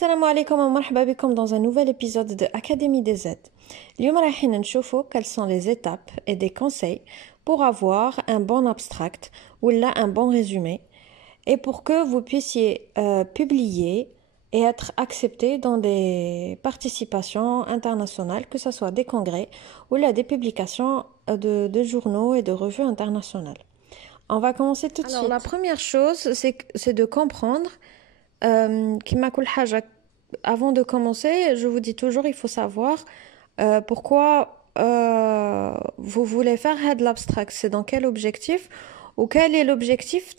Assalamu alaikum wa marhaba bikum dans un nouvel épisode de Académie des Z. اليوم رايحين نشوفوا quelles sont les étapes et des conseils pour avoir un bon abstract ou là un bon résumé et pour que vous puissiez publier et être accepté dans des participations internationales, que ce soit des congrès ou là des publications de journaux et de revues internationales. On va commencer tout de suite. Alors la première chose, c'est de comprendre avant de commencer, je vous dis toujours, il faut savoir pourquoi vous voulez faire de l'abstract. C'est dans quel objectif ou quel est l'objectif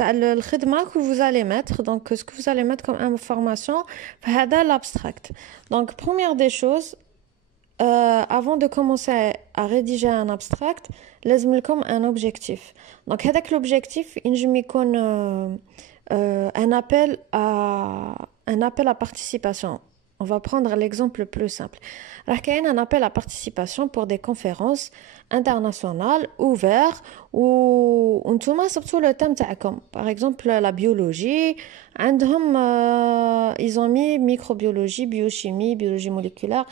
le khidma que vous allez mettre, donc ce que vous allez mettre comme information, c'est l'abstract. Donc première des choses, avant de commencer à rédiger un abstract, لازم لكم un objectif. Donc هذاك l'objectif ينجم يكون un appel à participation. On va prendre l'exemple le plus simple. راه كاين un appel à participation pour des conférences internationales ouvertes où نتوما صبتوا le thème تاعكم. Par exemple la biologie, عندهم ils ont mis microbiologie, biochimie, biologie moléculaire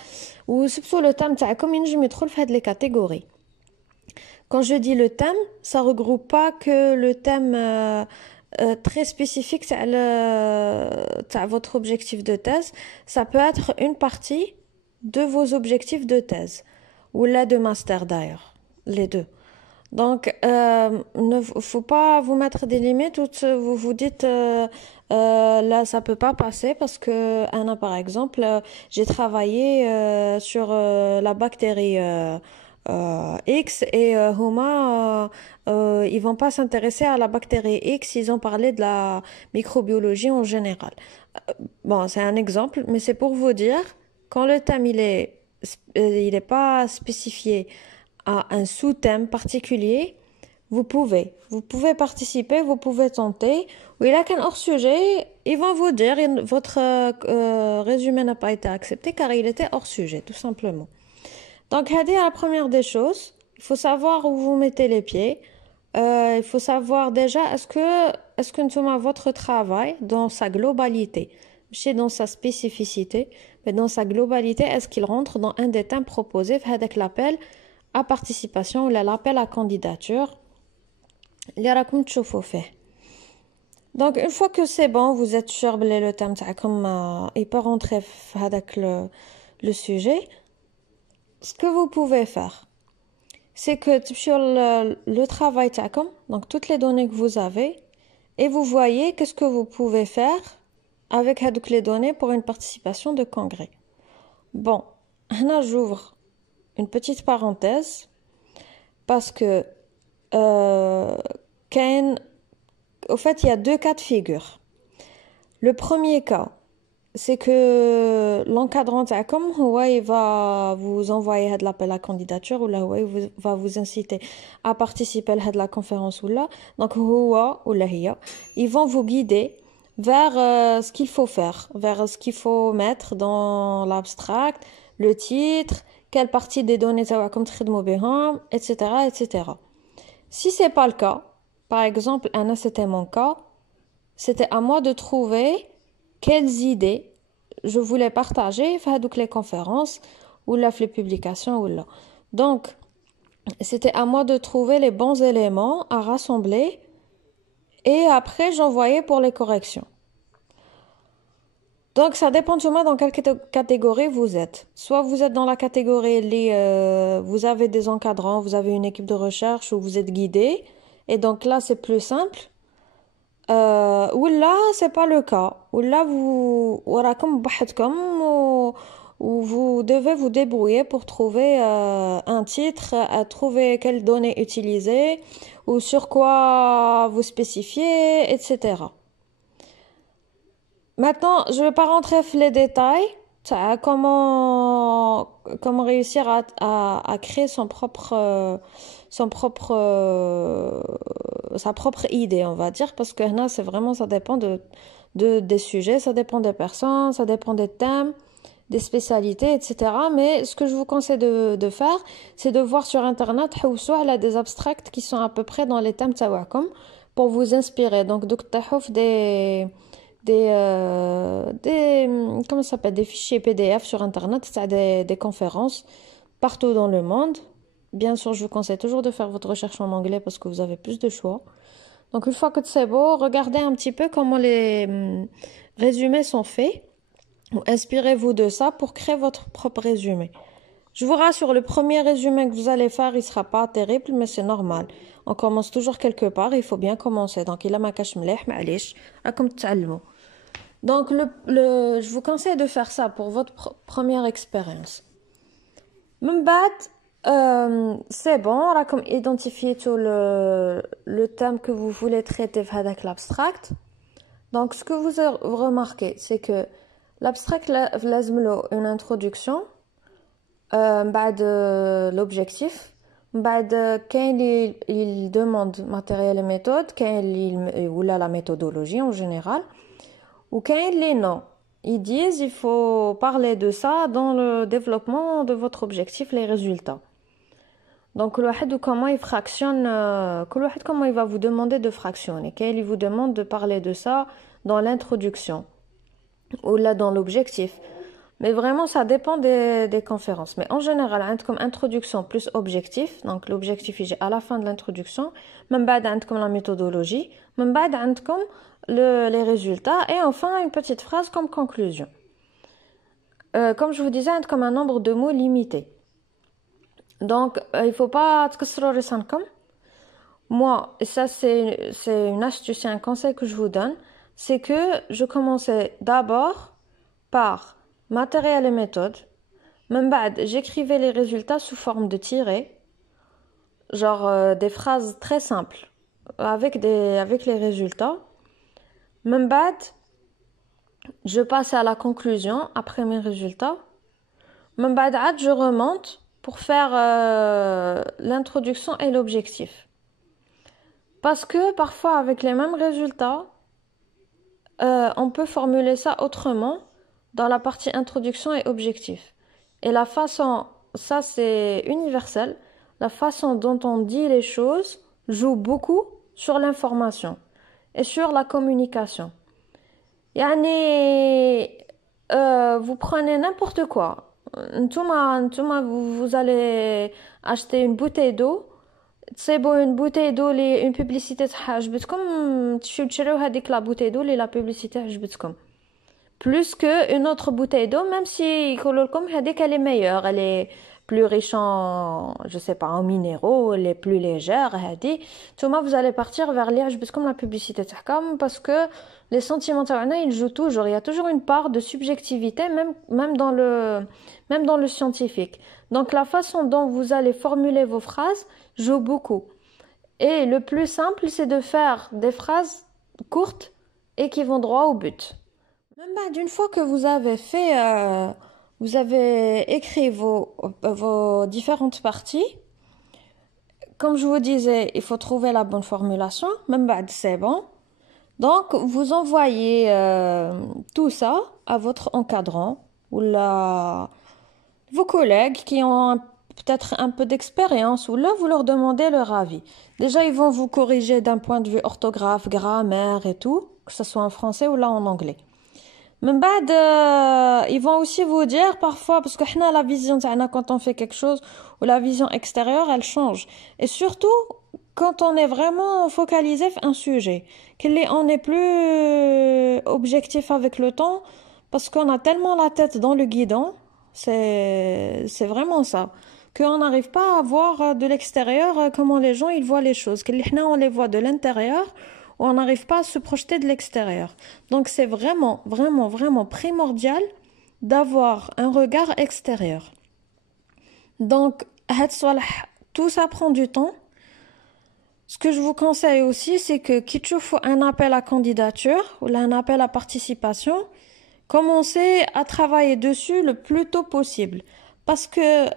ou صبتوا le thème تاعكم ينجم يدخل في هاد les catégories. Quand je dis le thème, ça regroupe pas que le thème très spécifique à votre objectif de thèse. Ça peut être une partie de vos objectifs de thèse ou là de master d'ailleurs, les deux. Donc, ne faut pas vous mettre des limites où vous vous dites là ça peut pas passer parce que Anna par exemple, j'ai travaillé sur la bactérie X et Homa ils vont pas s'intéresser à la bactérie X, ils ont parlé de la microbiologie en général. Bon, c'est un exemple, mais c'est pour vous dire quand le thème il est pas spécifié à un sous-thème particulier, vous pouvez participer, vous pouvez tenter. Ou il a qu'un hors-sujet, ils vont vous dire votre résumé n'a pas été accepté car il était hors-sujet, tout simplement. Donc, c'est la première des choses. Il faut savoir où vous mettez les pieds. Il faut savoir déjà, est-ce que nous avons votre travail dans sa globalité, pas dans sa spécificité, mais dans sa globalité, est-ce qu'il rentre dans un des thèmes proposés avec l'appel à participation ou l'appel à candidature. Donc, une fois que c'est bon, vous êtes sûr que le thème il peut rentrer avec le sujet. Ce que vous pouvez faire, c'est que sur le travail تاعكم, donc toutes les données que vous avez, et vous voyez qu'est-ce que vous pouvez faire avec toutes les données pour une participation de congrès. Bon, là j'ouvre une petite parenthèse parce que au fait il y a deux cas de figure. Le premier cas, c'est que l'encadrant تاعكم il va vous envoyer l'appel à candidature ou là il va vous inciter à participer à la conférence ou là. Donc ils vont vous guider vers ce qu'il faut faire, vers ce qu'il faut mettre dans l'abstract, le titre, quelle partie des données تاعكم تخدموا بهم, etc., etc. Si c'est pas le cas, par exemple, c'était mon cas, c'était à moi de trouver quelles idées je voulais partager avec les conférences ou les publications ou là. Donc, c'était à moi de trouver les bons éléments à rassembler et après j'envoyais pour les corrections. Donc, ça dépend de moi dans quelle catégorie vous êtes. Soit vous êtes dans la catégorie vous avez des encadrants, vous avez une équipe de recherche ou vous êtes guidé. Et donc là, c'est plus simple. Ou là, c'est pas le cas. Ou là, vous devez vous débrouiller pour trouver un titre, trouver quelles données utiliser, ou sur quoi vous spécifier, etc. Maintenant, je vais pas rentrer dans les détails. Comment réussir à créer sa propre idée, on va dire, parce que là, c'est vraiment, ça dépend des sujets, ça dépend des personnes, ça dépend des thèmes, des spécialités, etc. Mais ce que je vous conseille de faire, c'est de voir sur Internet soit des abstracts qui sont à peu près dans les thèmes تاعكم pour vous inspirer. Donc, comment ça s'appelle, des fichiers PDF sur Internet, c'est des conférences partout dans le monde. Bien sûr, je vous conseille toujours de faire votre recherche en anglais parce que vous avez plus de choix. Donc, une fois que c'est beau, regardez un petit peu comment les résumés sont faits. Ou inspirez-vous de ça pour créer votre propre résumé. Je vous rassure, le premier résumé que vous allez faire, il sera pas terrible, mais c'est normal. On commence toujours quelque part, il faut bien commencer. Donc, il a ma cache مليح, معليش, راكم تتعلموا. Donc, je vous conseille de faire ça pour votre première expérience. من بعد, c'est bon, راكم identifié tout le thème que vous voulez traiter avec l'abstract. Donc, ce que vous remarquez, c'est que l'abstract لازم له une introduction, بعد l'objectif, بعد كاين il demande matériel et méthode, كاين ou la méthodologie en général, ou كاين les non. Ils disent il faut parler de ça dans le développement de votre objectif, les résultats. Donc, comment il fractionne, comment il va vous demander de fractionner. Il vous demande de parler de ça dans l'introduction ou là dans l'objectif. Mais vraiment, ça dépend des conférences. Mais en général, comme introduction plus objectif. Donc, l'objectif est à la fin de l'introduction. Même comme la méthodologie. Même comme les résultats. Et enfin, une petite phrase comme conclusion. Comme je vous disais, comme un nombre de mots limité. Donc, il faut pas تكسروا لسانكم. Moi, et ça c'est une astuce, un conseil que je vous donne, c'est que je commençais d'abord par matériel et méthode. Même j'écrivais les résultats sous forme de tirets, genre des phrases très simples avec les résultats. Même je passe à la conclusion après mes résultats. Même je remonte pour faire l'introduction et l'objectif. Parce que parfois, avec les mêmes résultats, on peut formuler ça autrement dans la partie introduction et objectif. Et la façon, ça c'est universel, la façon dont on dit les choses joue beaucoup sur l'information et sur la communication. Yani, vous prenez n'importe quoi. Vous allez acheter une bouteille d'eau. C'est bon, une bouteille d'eau, une publicité عجبتكم تمشيو تشريو هذيك la bouteille d'eau la publicité عجبتكم. Plus que une autre bouteille d'eau, même si يقولوا لكم هذيك elle est meilleure, elle est plus riche en, je sais pas, en minéraux, elle est plus légère, هذه. Vous allez partir vers اللي عجبتكم la publicité تاعكم parce que les sentiments تاعنا ils jouent toujours, il y a toujours une part de subjectivité même dans le scientifique. Donc la façon dont vous allez formuler vos phrases joue beaucoup. Et le plus simple, c'est de faire des phrases courtes et qui vont droit au but. Même d'une fois que vous avez fait, vous avez écrit vos différentes parties, comme je vous disais, il faut trouver la bonne formulation. Même c'est bon. Donc, vous envoyez tout ça à votre encadrant ou vos collègues qui ont peut-être un peu d'expérience, ou là, vous leur demandez leur avis. Déjà, ils vont vous corriger d'un point de vue orthographe, grammaire et tout, que ce soit en français ou là en anglais. Mais ils vont aussi vous dire parfois, parce que la vision quand on fait quelque chose, ou la vision extérieure, elle change. Et surtout, quand on est vraiment focalisé sur un sujet, on est plus objectif avec le temps, parce qu'on a tellement la tête dans le guidon, c'est vraiment ça, qu'on n'arrive pas à voir de l'extérieur comment les gens ils voient les choses. On les voit de l'intérieur, ou on n'arrive pas à se projeter de l'extérieur. Donc c'est vraiment, vraiment, vraiment primordial d'avoir un regard extérieur. Donc, tout ça prend du temps. Ce que je vous conseille aussi, c'est que quitte faut un appel à candidature ou un appel à participation, commencez à travailler dessus le plus tôt possible. Parce que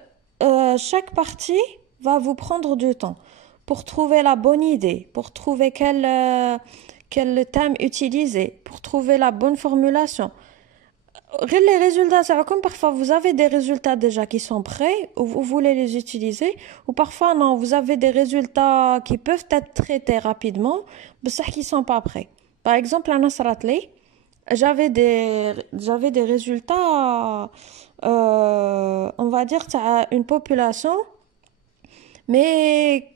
chaque partie va vous prendre du temps pour trouver la bonne idée, pour trouver quel thème utiliser, pour trouver la bonne formulation. Les résultats, c'est comme parfois vous avez des résultats déjà qui sont prêts, ou vous voulez les utiliser, ou parfois non, vous avez des résultats qui peuvent être traités rapidement, mais ça qui sont pas prêts. Par exemple, à Nasratli, j'avais des résultats, on va dire, t'as une population, mais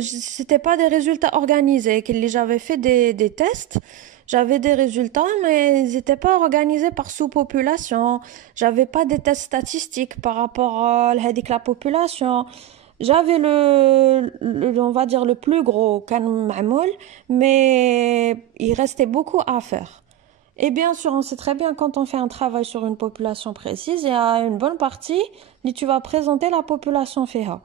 c'était pas des résultats organisés. J'avais fait des tests, j'avais des résultats, mais ils n'étaient pas organisés par sous-population. J'avais pas des tests statistiques par rapport à la population. J'avais on va dire, le plus gros, كان معمول, mais il restait beaucoup à faire. Et bien sûr, on sait très bien quand on fait un travail sur une population précise, il y a une bonne partie où tu vas présenter la population FEHA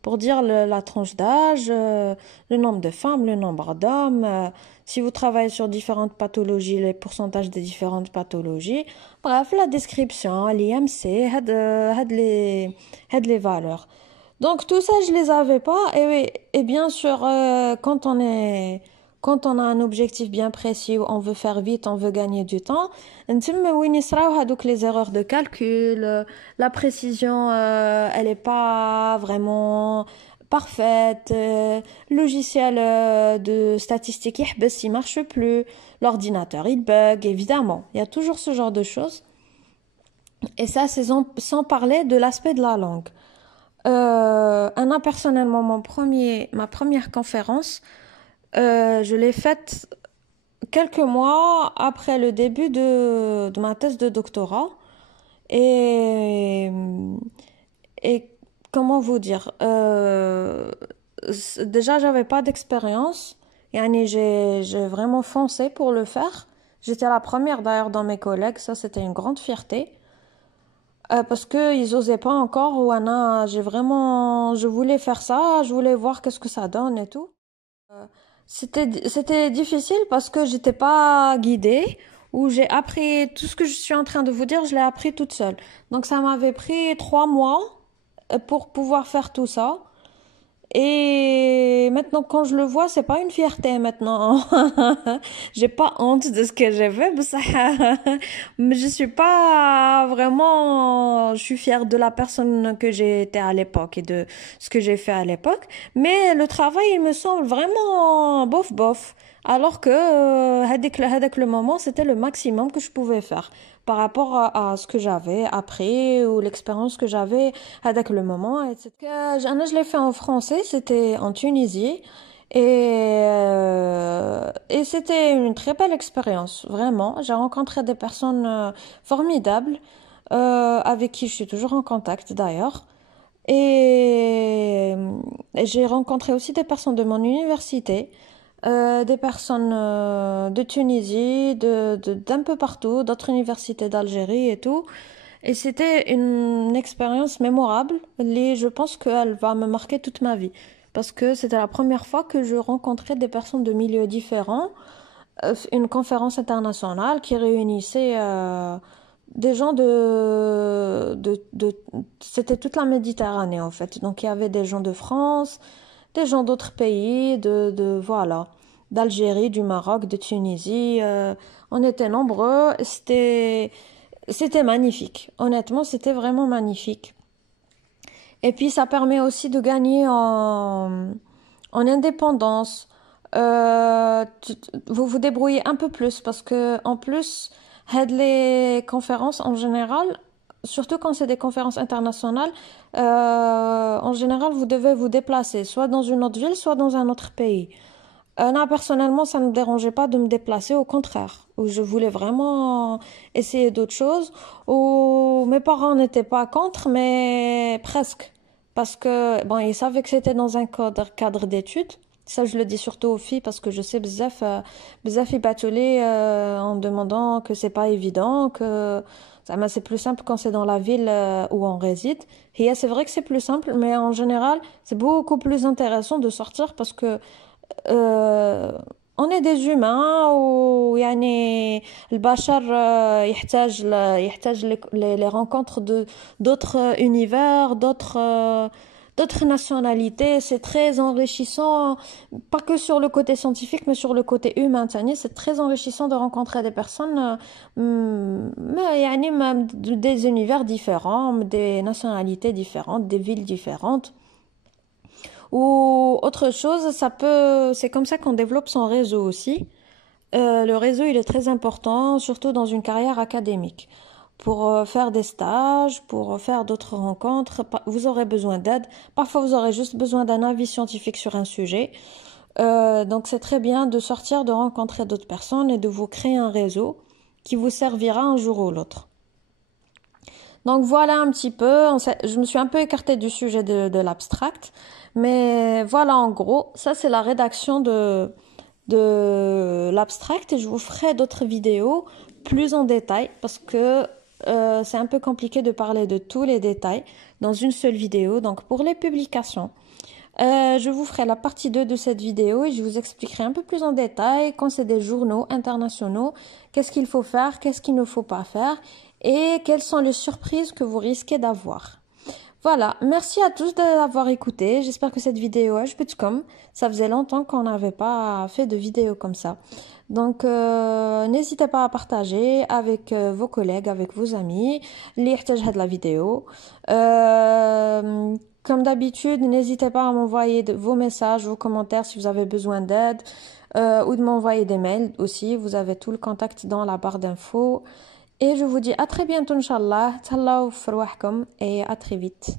pour dire la tranche d'âge, le nombre de femmes, le nombre d'hommes, si vous travaillez sur différentes pathologies, les pourcentages des différentes pathologies, bref, la description, l'IMC, had les valeurs. Donc tout ça, je les avais pas. Et bien sûr, quand on a un objectif bien précis, où on veut faire vite, on veut gagner du temps, نتم وين يصراو هادوك les erreurs de calcul, la précision, elle est pas vraiment parfaite, logiciel de statistique يحبس, il marche plus, l'ordinateur il bug, évidemment. Il y a toujours ce genre de choses. Et ça, c'est sans parler de l'aspect de la langue. Anna, personnellement, ma première conférence, je l'ai faite quelques mois après le début de ma thèse de doctorat. Et, et comment vous dire, déjà, j'avais pas d'expérience. Yani, j'ai vraiment foncé pour le faire. J'étais la première d'ailleurs dans mes collègues, ça c'était une grande fierté. Parce que ils osaient pas encore, ou Anna, je voulais faire ça, je voulais voir qu'est-ce que ça donne et tout. C'était difficile parce que j'étais pas guidée, ou j'ai appris tout ce que je suis en train de vous dire, je l'ai appris toute seule. Donc ça m'avait pris 3 mois pour pouvoir faire tout ça. Et maintenant, quand je le vois, c'est pas une fierté maintenant. J'ai pas honte de ce que j'ai fait, mais je suis pas vraiment, je suis fière de la personne que j'ai été à l'époque et de ce que j'ai fait à l'époque. Mais le travail, il me semble vraiment bof bof. Alors que, هذاك le moment, c'était le maximum que je pouvais faire par rapport à ce que j'avais appris ou l'expérience que j'avais avec le moment, etc. Je l'ai fait en français, c'était en Tunisie et c'était une très belle expérience, vraiment. J'ai rencontré des personnes formidables avec qui je suis toujours en contact d'ailleurs. Et j'ai rencontré aussi des personnes de mon université, des personnes de Tunisie, d'un peu partout, d'autres universités d'Algérie et tout. Et c'était une expérience mémorable. Et je pense qu'elle va me marquer toute ma vie. Parce que c'était la première fois que je rencontrais des personnes de milieux différents. Une conférence internationale qui réunissait des gens c'était toute la Méditerranée en fait. Donc il y avait des gens de France, des gens d'autres pays, voilà, d'Algérie, du Maroc, de Tunisie. On était nombreux. C'était magnifique. Honnêtement, c'était vraiment magnifique. Et puis ça permet aussi de gagner en indépendance. Vous vous débrouillez un peu plus parce que en plus, les conférences en général, surtout quand c'est des conférences internationales, en général, vous devez vous déplacer soit dans une autre ville, soit dans un autre pays. Non, personnellement, ça ne me dérangeait pas de me déplacer, au contraire. Où je voulais vraiment essayer d'autres choses. Où mes parents n'étaient pas contre, mais presque. Parce que, bon, ils savaient que c'était dans un cadre d'études. Ça, je le dis surtout aux filles parce que je sais bzaf ils en demandant que c'est pas évident, que c'est plus simple quand c'est dans la ville où on réside. Et c'est vrai que c'est plus simple, mais en général, c'est beaucoup plus intéressant de sortir parce que euh, on est des humains ويعني البشر يحتاج les rencontres de d'autres univers, d'autres nationalités. C'est très enrichissant, pas que sur le côté scientifique, mais sur le côté humain. C'est très enrichissant de rencontrer des personnes des univers différents, des nationalités différentes, des villes différentes. Ou autre chose, c'est comme ça qu'on développe son réseau aussi. Le réseau, il est très important, surtout dans une carrière académique. Pour faire des stages, pour faire d'autres rencontres, vous aurez besoin d'aide. Parfois, vous aurez juste besoin d'un avis scientifique sur un sujet. Donc, c'est très bien de sortir, de rencontrer d'autres personnes et de vous créer un réseau qui vous servira un jour ou l'autre. Donc voilà un petit peu, je me suis un peu écartée du sujet de l'abstract, mais voilà en gros, ça c'est la rédaction de l'abstract et je vous ferai d'autres vidéos plus en détail parce que c'est un peu compliqué de parler de tous les détails dans une seule vidéo. Donc pour les publications, je vous ferai la partie 2 de cette vidéo et je vous expliquerai un peu plus en détail quand c'est des journaux internationaux, qu'est-ce qu'il faut faire, qu'est-ce qu'il ne faut pas faire et quelles sont les surprises que vous risquez d'avoir. Voilà, merci à tous d'avoir écouté. J'espère que cette vidéo a comme ça faisait longtemps qu'on n'avait pas fait de vidéo comme ça. Donc n'hésitez pas à partager avec vos collègues, avec vos amis, اللي يحتاج هاد la vidéo. Comme d'habitude, n'hésitez pas à m'envoyer vos messages, vos commentaires si vous avez besoin d'aide ou de m'envoyer des mails aussi. Vous avez tout le contact dans la barre d'infos. Et je vous dis à très bientôt, Inch'Allah. Thallaw f rwahkom et à très vite.